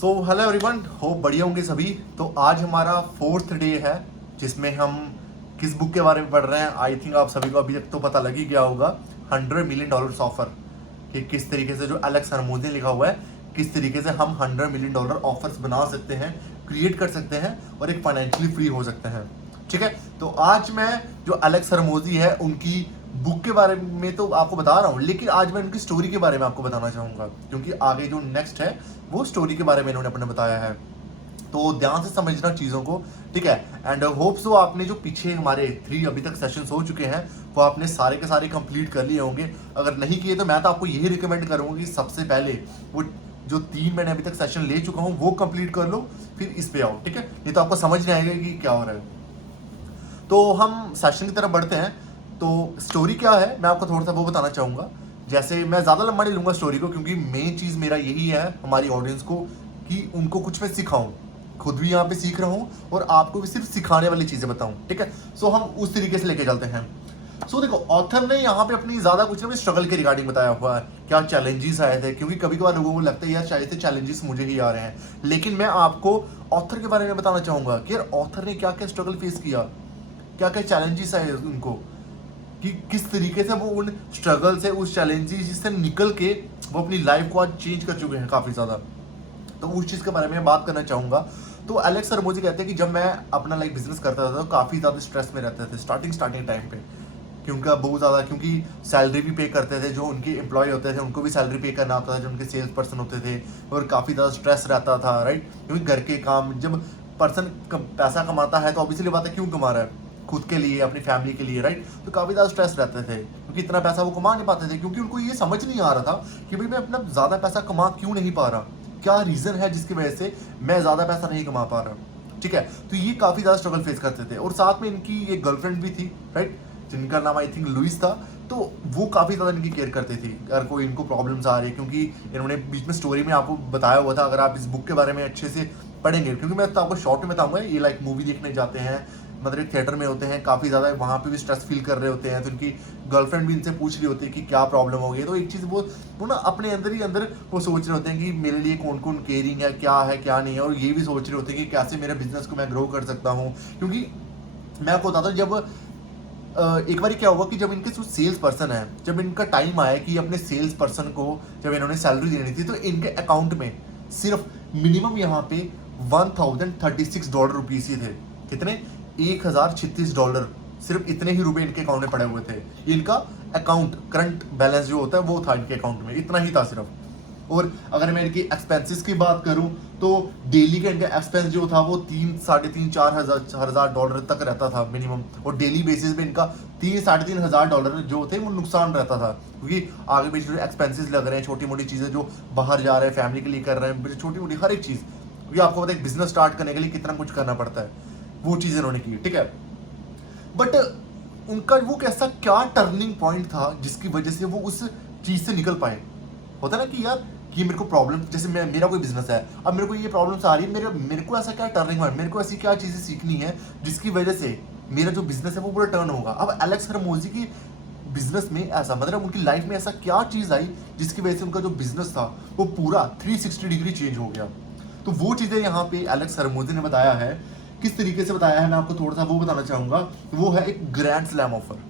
So hello everyone, hope बढ़िया होंगे सभी। तो आज हमारा 4th डे है जिसमें हम किस बुक के बारे में पढ़ रहे हैं। आई थिंक आप सभी को अभी तक तो पता लग ही गया होगा, $100 million ऑफर, कि किस तरीके से जो एलेक्स हरमोजी ने लिखा हुआ है, किस तरीके से हम $100 million ऑफर्स बना सकते हैं, क्रिएट कर सकते हैं और एक फाइनेंशियली फ्री हो सकते हैं। ठीक है, तो आज मैं जो एलेक्स हरमोजी है उनकी बुक के बारे में तो आपको बता रहा हूँ, लेकिन आज मैं उनकी स्टोरी के बारे में आपको बताना चाहूंगा, क्योंकि आगे जो नेक्स्ट है वो स्टोरी के बारे में इन्होंने अपने बताया है। तो ध्यान से समझना चीज़ों को, ठीक है। एंड होप सो आपने जो पीछे हमारे 3 अभी तक सेशंस हो चुके हैं वो आपने सारे के सारे कंप्लीट कर लिए होंगे। अगर नहीं किए तो मैं तो आपको यही रिकमेंड करूँगा कि सबसे पहले वो जो 3 मैंने अभी तक सेशन ले चुका हूँ वो कंप्लीट कर लो, फिर इस पे आओ, ठीक है। नहीं तो आपको समझ नहीं आएगा कि क्या हो रहा है। तो हम सेशन की तरफ बढ़ते हैं। तो स्टोरी क्या है मैं आपको थोड़ा सा वो बताना चाहूँगा। जैसे मैं ज़्यादा लंबा नहीं लूँगा स्टोरी को, क्योंकि मेन चीज़ मेरा यही है हमारी ऑडियंस को कि उनको कुछ मैं सिखाऊं, खुद भी यहाँ पे सीख रहा हूँ और आपको भी सिर्फ सिखाने वाली चीज़ें बताऊँ, ठीक है। सो हम उस तरीके से लेके चलते हैं। सो देखो, ऑथर ने यहाँ पे अपनी ज़्यादा कुछ ना स्ट्रगल के रिगार्डिंग बताया हुआ है, क्या चैलेंजेस आए थे, क्योंकि कभी कभार लोगों को लगता है यार शायद से चैलेंजेस मुझे ही आ रहे हैं, लेकिन मैं आपको ऑथर के बारे में बताना चाहूँगा कि यार ऑथर ने क्या क्या स्ट्रगल फेस किया, क्या क्या चैलेंजेस आए उनको, कि किस तरीके से वो उन स्ट्रगल से, उस चैलेंजेस से निकल के वो अपनी लाइफ को आज चेंज कर चुके हैं काफ़ी ज़्यादा। तो उस चीज़ के बारे में बात करना चाहूँगा। तो एलेक्स हरमोजी कहते हैं कि जब मैं अपना बिजनेस करता था तो काफ़ी ज़्यादा स्ट्रेस में रहते थे स्टार्टिंग टाइम पे, क्योंकि बहुत ज़्यादा, क्योंकि सैलरी भी पे करते थे, जो उनके एम्प्लॉय होते थे उनको भी सैलरी पे करना होता था, जो उनके सेल्स पर्सन होते थे, और काफ़ी ज़्यादा स्ट्रेस रहता था, राइट। क्योंकि घर के काम, जब पर्सन पैसा कमाता है तो ऑब्वियसली बात है क्यों कमा रहा है, खुद के लिए, अपनी फैमिली के लिए, राइट। तो काफ़ी ज़्यादा स्ट्रेस रहते थे, क्योंकि इतना पैसा वो कमा नहीं पाते थे, क्योंकि उनको ये समझ नहीं आ रहा था कि भाई मैं अपना ज़्यादा पैसा कमा क्यों नहीं पा रहा, क्या रीज़न है जिसकी वजह से मैं ज़्यादा पैसा नहीं कमा पा रहा, ठीक है। तो ये काफ़ी ज़्यादा स्ट्रगल फेस करते थे, और साथ में इनकी एक गर्लफ्रेंड भी थी, राइट, जिनका नाम आई थिंक लुइस था। तो वो काफ़ी ज़्यादा इनकी केयर करती थी अगर कोई इनको प्रॉब्लम्स आ रही है, क्योंकि इन्होंने बीच में स्टोरी में आपको बताया हुआ था। अगर आप इस बुक के बारे में अच्छे से पढ़ेंगे, क्योंकि मैं तो आपको शॉर्ट में बताऊंगा, ये मूवी देखने जाते हैं, मतलब एक थिएटर में होते हैं, काफ़ी ज़्यादा वहाँ पे भी स्ट्रेस फील कर रहे होते हैं, तो इनकी गर्लफ्रेंड भी इनसे पूछ रही होती है कि क्या प्रॉब्लम हो गई। तो एक चीज़ वो ना अपने अंदर ही अंदर वो सोच रहे होते हैं कि मेरे लिए कौन कौन केयरिंग है क्या नहीं है, और ये भी सोच रहे होते हैं कि कैसे मेरे बिजनेस को मैं ग्रो कर सकता हूँ। क्योंकि मैं आपको बताता हूँ, जब एक बार क्या हुआ कि जब इनके जो सेल्स पर्सन है, जब इनका टाइम आया कि अपने सेल्स पर्सन को जब इन्होंने सैलरी देनी थी, तो इनके अकाउंट में सिर्फ मिनिमम यहाँ पे $1036 रुपीज ही थे। कितने? $1036, सिर्फ इतने ही रुपए इनके अकाउंट में पड़े हुए थे। इनका अकाउंट करंट बैलेंस जो होता है वो था इनके अकाउंट में, इतना ही था सिर्फ। और अगर मैं इनकी एक्सपेंसेस की बात करूं तो डेली का इनका एक्सपेंस जो था वो 3, साढ़े 3, 4 हजार डॉलर तक रहता था मिनिमम, और डेली बेसिस पे इनका 3, साढ़े 3 हजार डॉलर जो थे वो नुकसान रहता था, क्योंकि आगे पीछे जो एक्सपेंसेस लग रहे हैं, छोटी मोटी चीज़ें जो बाहर जा रहे हैं, फैमिली के लिए कर रहे हैं, छोटी मोटी हर एक चीज़, क्योंकि आपको पता है बिजनेस स्टार्ट करने के लिए कितना कुछ करना पड़ता है, वो चीज़ इन्होंने की, ठीक है। बट उनका वो कैसा क्या टर्निंग पॉइंट था जिसकी वजह से वो उस चीज़ से निकल पाए। होता है ना कि यार कि मेरे को प्रॉब्लम, जैसे मेरा कोई बिजनेस है, अब मेरे को ये प्रॉब्लम्स आ रही है, मेरे को ऐसा क्या टर्निंग पॉइंट, मेरे को ऐसी क्या चीज़ें सीखनी है जिसकी वजह से मेरा जो बिजनेस है वो पूरा टर्न होगा। अब एलेक्स हरमोजी की बिजनेस में ऐसा, मतलब उनकी लाइफ में ऐसा क्या चीज़ आई जिसकी वजह से उनका जो बिजनेस था वो पूरा 360 डिग्री चेंज हो गया। तो वो चीज़ें यहाँ पे एलेक्स हरमोजी ने बताया है। किस तरीके से बताया है मैं आपको थोड़ा सा वो बताना चाहूँगा। वो है एक ग्रैंड स्लैम ऑफर।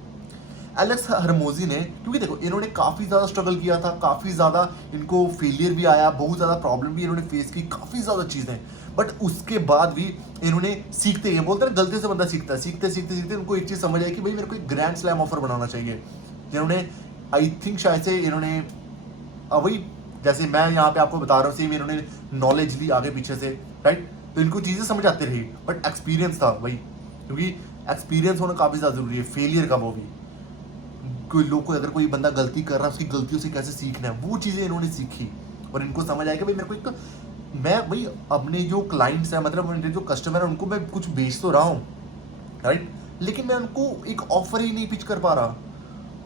एलेक्स हरमोजी ने, क्योंकि देखो इन्होंने काफ़ी ज़्यादा स्ट्रगल किया था, काफ़ी ज़्यादा इनको फेलियर भी आया, बहुत ज़्यादा प्रॉब्लम भी इन्होंने फेस की, काफ़ी ज़्यादा चीज़ें, बट उसके बाद भी इन्होंने सीखते हैं, बोलते हैं गलती से बंदा सीखता है, सीखते सीखते सीखते उनको एक चीज़ समझ आई कि भाई मेरे को एक ग्रैंड स्लैम ऑफर बनाना चाहिए। जिन्होंने आई थिंक शायद से इन्होंने वही, जैसे मैं यहाँ पे आपको बता रहा हूँ, सेम इन्होंने नॉलेज ली आगे पीछे से, राइट। तो इनको चीज़ें समझ आती रही, बट एक्सपीरियंस था वही, क्योंकि एक्सपीरियंस होना काफ़ी ज़्यादा ज़रूरी है, फेलियर का वो भी। कोई लोग को, अगर कोई बंदा गलती कर रहा है उसकी गलतियों से कैसे सीखना है, वो चीज़ें इन्होंने सीखी, और इनको समझ आया कि भाई मेरे को एक, मैं भाई अपने जो क्लाइंट्स हैं, मतलब मेरे जो कस्टमर है उनको मैं कुछ बेच तो रहा हूँ, राइट, लेकिन मैं उनको एक ऑफर ही नहीं पिच कर पा रहा।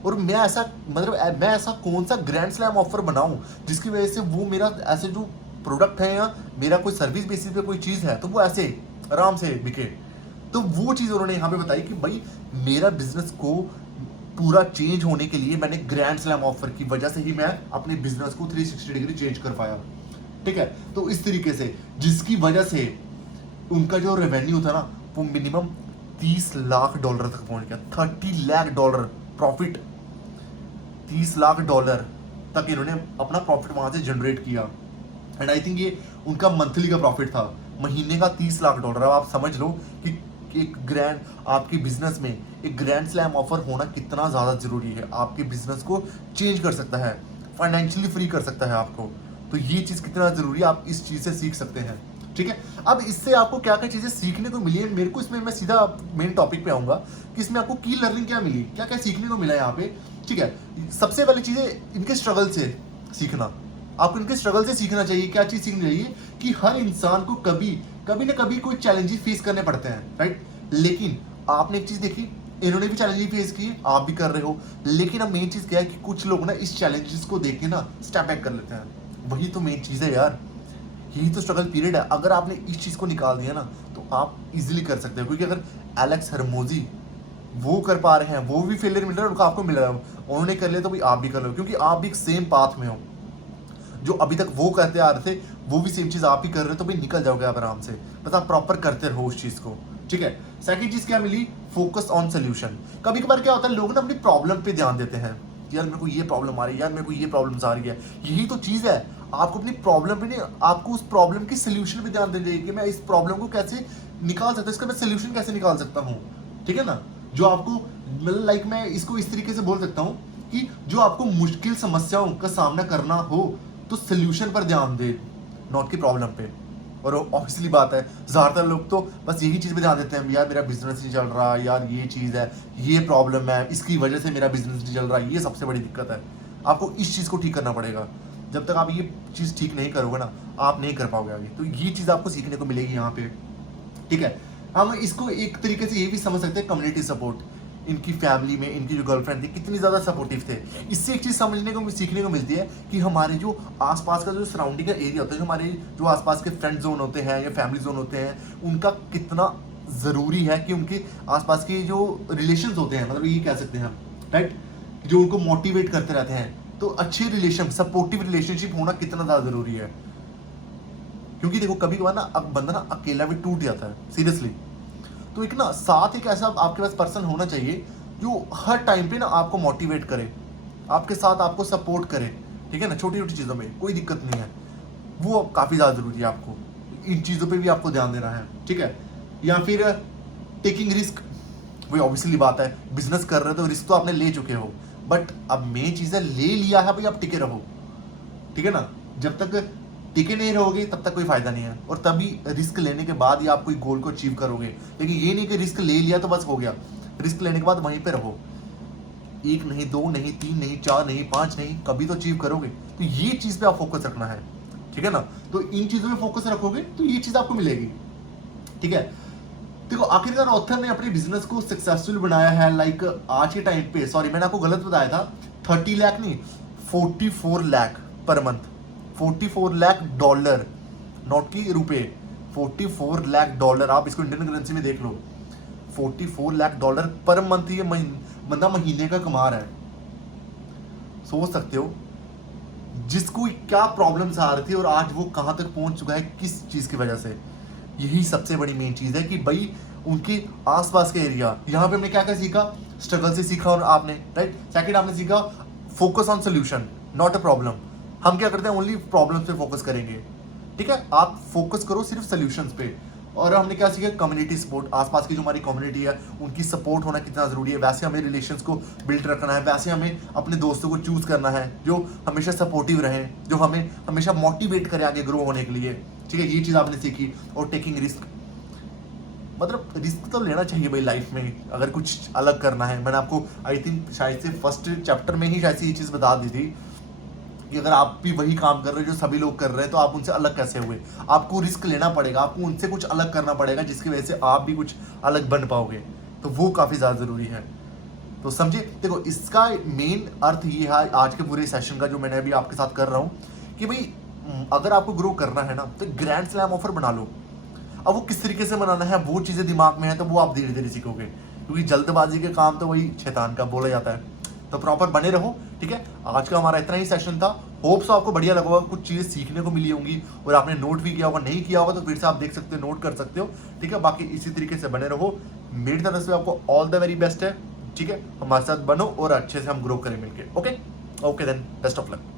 और मैं ऐसा, मतलब मैं ऐसा कौन सा ग्रैंड स्लैम ऑफर बनाऊं जिसकी वजह से वो मेरा ऐसे जो प्रोडक्ट है या मेरा कोई सर्विस बेसिस पे कोई चीज़ है तो वो ऐसे आराम से बिके। तो वो चीज़ उन्होंने यहाँ पे बताई कि भाई मेरा बिजनेस को पूरा चेंज होने के लिए मैंने ग्रैंड स्लैम ऑफर की वजह से ही मैं अपने बिजनेस को 360 डिग्री चेंज कर पाया। ठीक है। तो इस तरीके से जिसकी वजह से उनका जो रेवेन्यू था ना वो मिनिमम $30 लाख तक पहुंच गया। $30 लाख प्रॉफिट, $30 लाख तक इन्होंने अपना प्रॉफिट वहां से जनरेट किया। एंड आई थिंक ये उनका मंथली का प्रॉफिट था, महीने का $30 लाख। अब आप समझ लो कि एक ग्रैंड आपकी बिजनेस में एक ग्रैंड स्लैम ऑफर होना कितना ज़्यादा ज़रूरी है। आपके बिजनेस को चेंज कर सकता है, फाइनेंशियली फ्री कर सकता है आपको। तो ये चीज़ कितना ज़रूरी है, आप इस चीज़ से सीख सकते हैं। ठीक है, अब इससे आपको क्या क्या चीज़ें सीखने को मिली है मेरे को, इसमें मैं सीधा मेन टॉपिक पे आऊँगा कि इसमें आपको की लर्निंग क्या मिली, क्या क्या सीखने को मिला यहाँ पे। ठीक है, सबसे पहली चीज़ें इनके स्ट्रगल से सीखना। आपको इनके स्ट्रगल से सीखना चाहिए। क्या चीज़ सीखनी चाहिए कि हर इंसान को कभी ना कभी कोई चैलेंजेस फेस करने पड़ते हैं, राइट। लेकिन आपने एक चीज़ देखी, इन्होंने भी चैलेंजेस फेस किए, आप भी कर रहे हो। लेकिन अब मेन चीज़ क्या है कि कुछ लोग ना इस चैलेंजेस को देख के ना स्टेप बैक कर लेते हैं। वही तो मेन चीज़ है यार, यही तो स्ट्रगल पीरियड है। अगर आपने इस चीज़ को निकाल दिया ना तो आप इजीली कर सकते हो। क्योंकि अगर एलेक्स हरमोजी वो कर पा रहे हैं, वो भी फेलियर मिल रहा है उनको, आपको मिल रहा है, उन्होंने कर लिया तो भाई आप भी कर लो। क्योंकि आप भी सेम पाथ में हो, जो अभी तक वो करते आ रहे थे वो भी सेम चीज़ आप ही कर रहे हो, तो भाई निकल जाओगे आप आराम से। बस आप प्रॉपर करते रहो उस चीज़ को। ठीक है, सेकंड चीज़ क्या मिली, फोकस ऑन सोल्यूशन। कभी कभार क्या होता है, लोग ना अपनी प्रॉब्लम पे ध्यान देते हैं, यार मेरे को ये प्रॉब्लम आ रही है, यार मेरे को ये प्रॉब्लम्स आ रही है। यही तो चीज़ है, आपको अपनी प्रॉब्लम पे नहीं, आपको उस प्रॉब्लम की सोल्यूशन पे ध्यान देना चाहिए कि मैं इस प्रॉब्लम को कैसे निकाल सकता हूँ, इसका मैं सोल्यूशन कैसे निकाल सकता हूँ। ठीक है ना, जो आपको मतलब लाइक मैं इसको इस तरीके से बोल सकता हूँ कि जो आपको मुश्किल समस्याओं का सामना करना हो तो सोल्यूशन पर ध्यान दे, नॉट की प्रॉब्लम पे। और ऑब्वियसली बात है, ज़्यादातर लोग तो बस यही चीज़ पे ध्यान देते हैं, यार मेरा बिजनेस नहीं चल रहा, यार ये चीज़ है, ये प्रॉब्लम है, इसकी वजह से मेरा बिजनेस नहीं चल रहा, ये सबसे बड़ी दिक्कत है। आपको इस चीज़ को ठीक करना पड़ेगा। जब तक आप ये चीज़ ठीक नहीं करोगे ना, आप नहीं कर पाओगे आगे। तो ये चीज़ आपको सीखने को मिलेगी यहाँ पे। ठीक है, हम इसको एक तरीके से ये भी समझ सकते हैं, कम्युनिटी सपोर्ट। इनकी फैमिली में इनकी जो गर्लफ्रेंड थी कितनी ज़्यादा सपोर्टिव थे। इससे एक चीज़ समझने को सीखने को मिलती है कि हमारे जो आसपास का जो सराउंडिंग का एरिया होता है, जो हमारे जो आसपास के फ्रेंड जोन होते हैं या फैमिली जोन होते हैं, उनका कितना ज़रूरी है कि उनके आसपास के जो रिलेशंस होते हैं, मतलब ये कह सकते हैं हम, राइट, जो उनको मोटिवेट करते रहते हैं। तो अच्छे रिलेशन, सपोर्टिव रिलेशनशिप होना कितना ज़्यादा ज़रूरी है। क्योंकि देखो कभी कभार ना अब बंदा ना अकेला भी टूट जाता है, सीरियसली। तो एक ना साथ एक ऐसा आपके पास पर्सन होना चाहिए जो हर टाइम पे ना आपको मोटिवेट करे, आपके साथ आपको सपोर्ट करे। ठीक है ना, छोटी छोटी चीज़ों में कोई दिक्कत नहीं है, वो काफ़ी ज़्यादा ज़रूरी है। आपको इन चीज़ों पे भी आपको ध्यान देना है। ठीक है, या फिर टेकिंग रिस्क, वही ऑब्वियसली बात है, बिजनेस कर रहे हो तो रिस्क तो आपने ले चुके हो, बट अब मेन चीज़ है ले लिया है भाई, आप टिके रहो। ठीक है ना, जब तक टिके नहीं रहोगे तब तक कोई फायदा नहीं है। और तभी रिस्क लेने के बाद ही आप कोई गोल को अचीव करोगे। लेकिन ये नहीं कि रिस्क ले लिया तो बस हो गया। रिस्क लेने के बाद वहीं पे रहो, 1 नहीं 2 नहीं 3 नहीं 4 नहीं 5 नहीं, कभी तो अचीव करोगे। तो ये चीज़ पे आप फोकस रखना है। ठीक है ना, तो इन चीज़ों में फोकस रखोगे तो ये चीज़ आपको मिलेगी। ठीक है, देखो आखिरकार ऑथर ने अपने बिजनेस को सक्सेसफुल बनाया है। लाइक आज के टाइम पे, सॉरी मैंने आपको गलत बताया था, 30 लाख नहीं 44 lakh per month, $44 lakh, not की रुपए, $44 लाख। आप इसको इंडियन करेंसी में देख लो, $44 लाख पर मंथ ये बंदा महीने का कमा रहा है। सोच सकते हो जिसको क्या प्रॉब्लम्स आ रही थी और आज वो कहां तक पहुंच चुका है, किस चीज की वजह से। यही सबसे बड़ी मेन चीज है कि भाई उनके आसपास के एरिया, यहाँ पे हमने क्या क्या सीखा, स्ट्रगल से सीखा और आपने, राइट। सेकंड आपने सीखा focus on solution, not a problem. हम क्या करते हैं, ओनली प्रॉब्लम्स पे फोकस करेंगे। ठीक है, आप फोकस करो सिर्फ सोल्यूशंस पे। और हमने क्या सीखा, कम्युनिटी सपोर्ट, आसपास की जो हमारी कम्युनिटी है उनकी सपोर्ट होना कितना ज़रूरी है। वैसे हमें रिलेशंस को बिल्ड रखना है, वैसे हमें अपने दोस्तों को चूज़ करना है जो हमेशा सपोर्टिव रहें, जो हमें हमेशा मोटिवेट करें आगे ग्रो होने के लिए। ठीक है, ये चीज़ आपने सीखी। और टेकिंग रिस्क, मतलब रिस्क तो लेना चाहिए भाई लाइफ में, अगर कुछ अलग करना है। मैंने आपको आई थिंक शायद से फर्स्ट चैप्टर में ही शायद से ये चीज़ बता दी थी कि अगर आप भी वही काम कर रहे हो जो सभी लोग कर रहे हैं तो आप उनसे अलग कैसे हुए। आपको रिस्क लेना पड़ेगा, आपको उनसे कुछ अलग करना पड़ेगा जिसकी वजह से आप भी कुछ अलग बन पाओगे। तो वो काफ़ी ज़्यादा ज़रूरी है। तो समझे, देखो इसका मेन अर्थ ये है आज के पूरे सेशन का जो मैंने अभी आपके साथ कर रहा हूँ कि भाई अगर आपको ग्रो करना है ना तो ग्रैंड स्लैम ऑफर बना लो। अब वो किस तरीके से बनाना है वो चीज़ें दिमाग में है तो वो आप धीरे धीरे सीखोगे, क्योंकि जल्दबाजी के काम तो वही शैतान का बोला जाता है। तो प्रॉपर बने रहो। ठीक है, आज का हमारा इतना ही सेशन था। होप्स आपको बढ़िया लगा होगा, कुछ चीज़ें सीखने को मिली होंगी और आपने नोट भी किया होगा, नहीं किया होगा तो फिर से आप देख सकते हो, नोट कर सकते हो, ठीक है। बाकी इसी तरीके से बने रहो, मेरी तरफ से आपको ऑल द वेरी बेस्ट है, ठीक है। हमारे साथ बनो और अच्छे से हम ग्रो करें मिलके। Okay okay then, best of luck.